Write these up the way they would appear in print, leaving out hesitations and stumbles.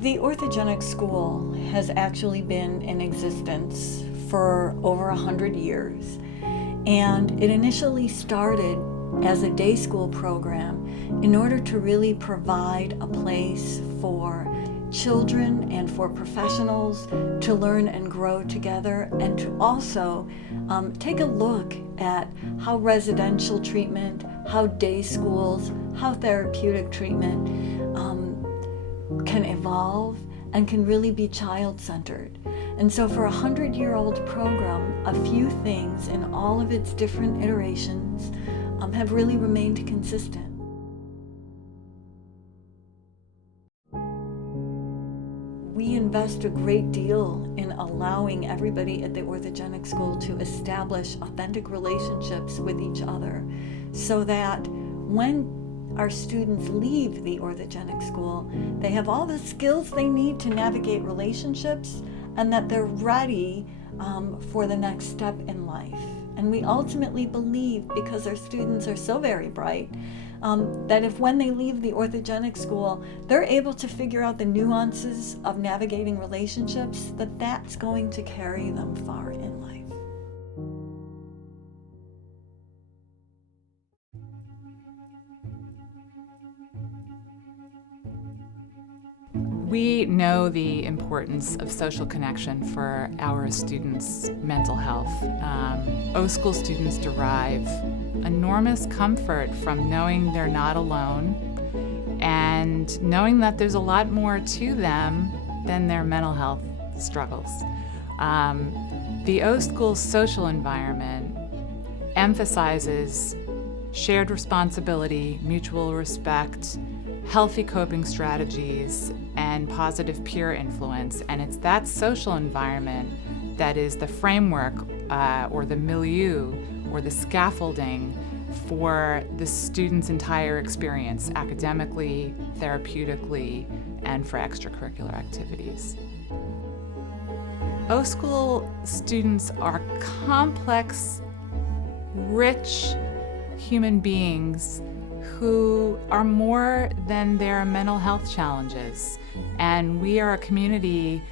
The Orthogenic School has actually been in existence for over 100 years, and it initially started as a day school program in order to really provide a place for children and for professionals to learn and grow together, and to also take a look at how residential treatment, how day schools, how therapeutic treatment can evolve and can really be child-centered. And so for a 100-year-old program, a few things in all of its different iterations have really remained consistent. We invest a great deal in allowing everybody at the Orthogenic School to establish authentic relationships with each other, so that when our students leave the Orthogenic School, they have all the skills they need to navigate relationships, and that they're ready for the next step in life. And we ultimately believe, because our students are so very bright, that if when they leave the Orthogenic School, they're able to figure out the nuances of navigating relationships, that's going to carry them far in life. We know the importance of social connection for our students' mental health. O-School students derive enormous comfort from knowing they're not alone and knowing that there's a lot more to them than their mental health struggles. The O-School social environment emphasizes shared responsibility, mutual respect, healthy coping strategies, and positive peer influence. And it's that social environment that is the framework or the milieu or the scaffolding for the student's entire experience, academically, therapeutically, and for extracurricular activities. O-School students are complex, rich human beings who are more than their mental health challenges. And we are a community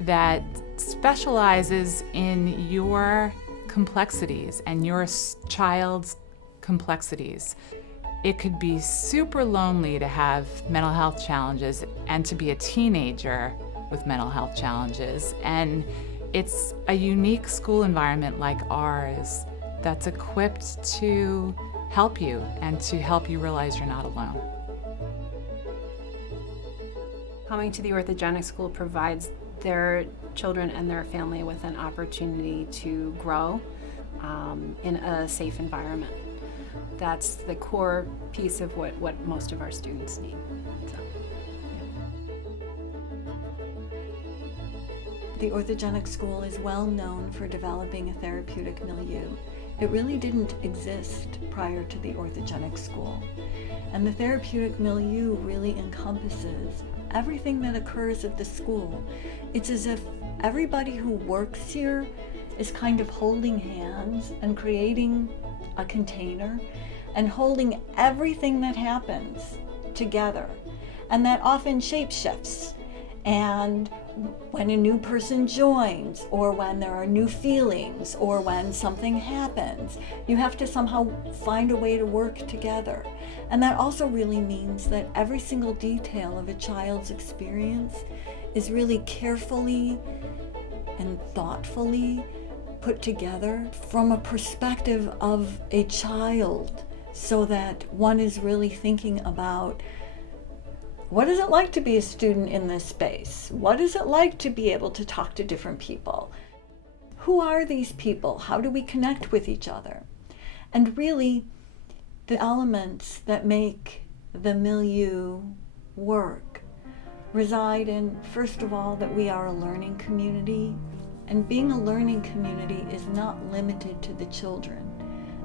that specializes in your complexities and your child's complexities. It could be super lonely to have mental health challenges and to be a teenager with mental health challenges. And it's a unique school environment like ours that's equipped to help you and to help you realize you're not alone. Coming to the Orthogenic School provides their children and their family with an opportunity to grow in a safe environment. That's the core piece of what most of our students need. The Orthogenic School is well known for developing a therapeutic milieu. It really didn't exist prior to the Orthogenic School. And the therapeutic milieu really encompasses everything that occurs at the school. It's as if everybody who works here is kind of holding hands and creating a container and holding everything that happens together. And that often shapeshifts. And when a new person joins, or when there are new feelings, or when something happens, you have to somehow find a way to work together. And that also really means that every single detail of a child's experience is really carefully and thoughtfully put together from a perspective of a child, so that one is really thinking about, what is it like to be a student in this space? What is it like to be able to talk to different people? Who are these people? How do we connect with each other? And really, the elements that make the milieu work reside in, first of all, that we are a learning community. And being a learning community is not limited to the children.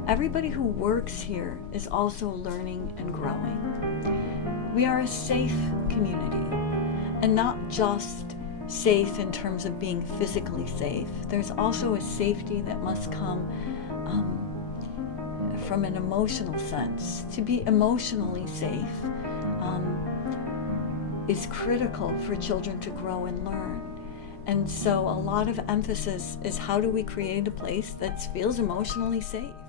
Everybody who works here is also learning and growing. We are a safe community, and not just safe in terms of being physically safe. There's also a safety that must come from an emotional sense. To be emotionally safe is critical for children to grow and learn. And so a lot of emphasis is how do we create a place that feels emotionally safe?